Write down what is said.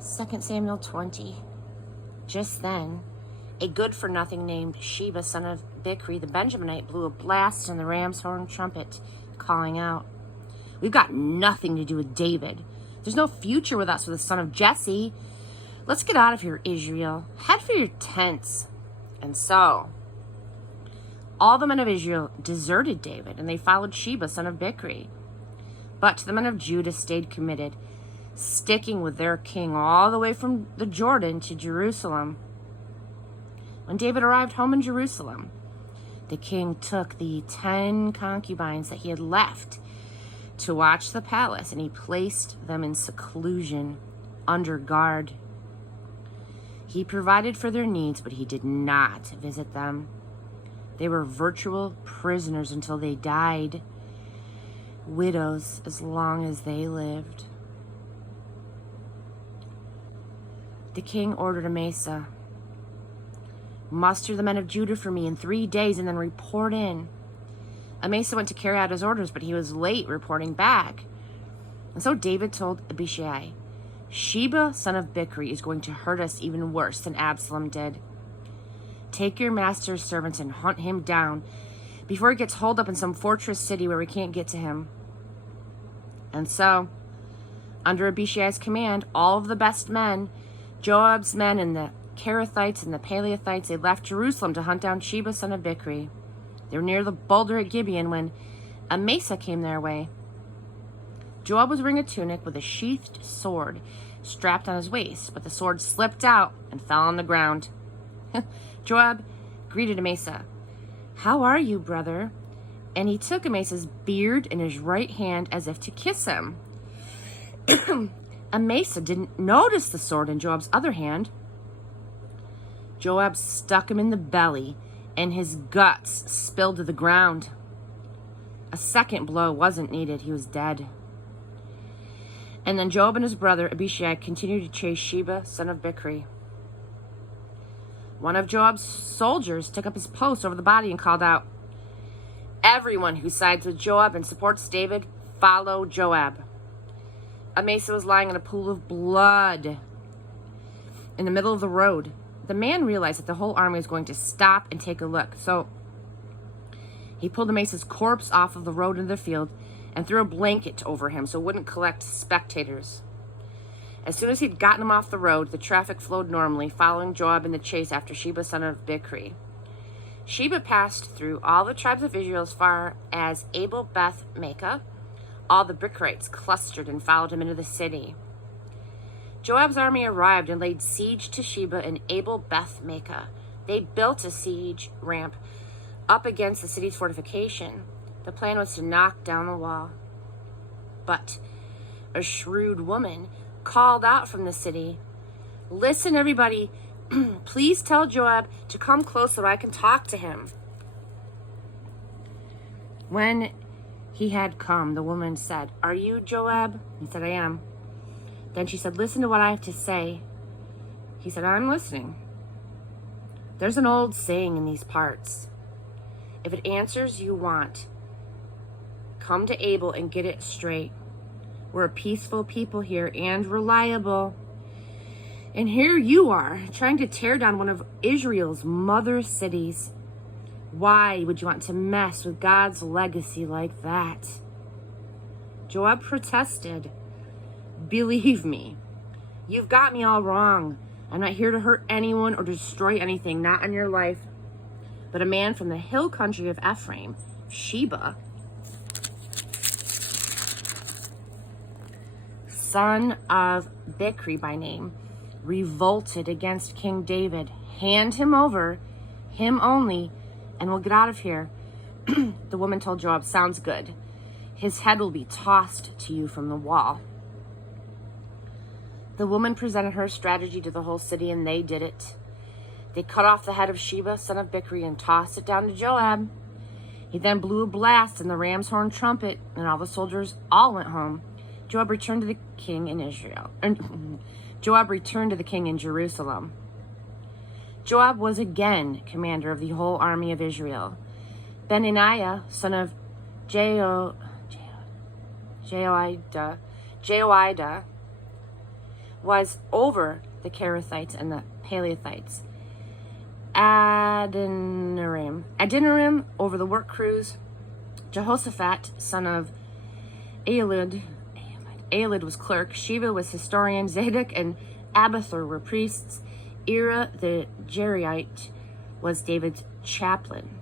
2 Samuel 20. Just then, a good-for-nothing named Sheba, son of Bichri, the Benjaminite, blew a blast in the ram's horn trumpet, calling out, "We've got nothing to do with David. There's no future with us with the son of Jesse. Let's get out of here, Israel. Head for your tents." And so, all the men of Israel deserted David, and they followed Sheba, son of Bichri. But the men of Judah stayed committed, sticking with their king all the way from the Jordan to Jerusalem. When David arrived home in Jerusalem, the king took the 10 concubines that he had left to watch the palace, and he placed them in seclusion under guard. He provided for their needs, but he did not visit them. They were virtual prisoners until they died, widows as long as they lived. The king ordered Amasa, "Muster the men of Judah for me in 3 days and then report in." Amasa went to carry out his orders, but he was late reporting back. And so David told Abishai, "Sheba, son of Bichri, is going to hurt us even worse than Absalom did. Take your master's servants and hunt him down before he gets holed up in some fortress city where we can't get to him." And so, under Abishai's command, all of the best men, Joab's men and the Kerethites and the Paleothites, they left Jerusalem to hunt down Sheba, son of Bichri. They were near the boulder at Gibeon when Amasa came their way. Joab was wearing a tunic with a sheathed sword strapped on his waist, but the sword slipped out and fell on the ground. Joab greeted Amasa, "How are you, brother?" And he took Amasa's beard in his right hand as if to kiss him. Amasa didn't notice the sword in Joab's other hand. Joab stuck him in the belly, and his guts spilled to the ground. A second blow wasn't needed. He was dead. And then Joab and his brother Abishai continued to chase Sheba, son of Bichri. One of Joab's soldiers took up his post over the body and called out, "Everyone who sides with Joab and supports David, follow Joab." Amasa was lying in a pool of blood in the middle of the road. The man realized that the whole army was going to stop and take a look, so he pulled Amasa's corpse off of the road into the field and threw a blanket over him so it wouldn't collect spectators. As soon as he'd gotten him off the road, the traffic flowed normally, following Joab in the chase after Sheba, son of Bichri. Sheba passed through all the tribes of Israel as far as Abel-Beth-Maachah. All the Bichrites clustered and followed him into the city. Joab's army arrived and laid siege to Sheba and Abel-Beth-Maachah. They built a siege ramp up against the city's fortification. The plan was to knock down the wall. But a shrewd woman called out from the city, "Listen, everybody, please tell Joab to come close so I can talk to him." When he had come, the woman said, "Are you Joab?" He said, "I am." Then she said, "Listen to what I have to say." He said, "I'm listening." "There's an old saying in these parts. If it answers you want, come to Abel and get it straight. We're a peaceful people here and reliable. And here you are, trying to tear down one of Israel's mother cities. Why would you want to mess with God's legacy like that?" Joab protested, "Believe me, you've got me all wrong. I'm not here to hurt anyone or destroy anything, not in your life. But a man from the hill country of Ephraim, Sheba, son of Bichri by name, revolted against King David. Hand him over, him only, and we'll get out of here." The woman told Joab, "Sounds good. His head will be tossed to you from the wall." The woman presented her strategy to the whole city, and they did it. They cut off the head of Sheba, son of Bichri, and tossed it down to Joab. He then blew a blast in the ram's horn trumpet, and all the soldiers all went home. Joab returned to the king in Israel. Joab returned to the king in Jerusalem. Joab was again commander of the whole army of Israel. Benaiah, son of Jehoiada, was over the Kerethites and the Pelethites. Adoniram over the work crews. Jehoshaphat, son of Ahilud was clerk. Sheba was historian. Zadok and Abiathar were priests. Ira the Jeriite was David's chaplain.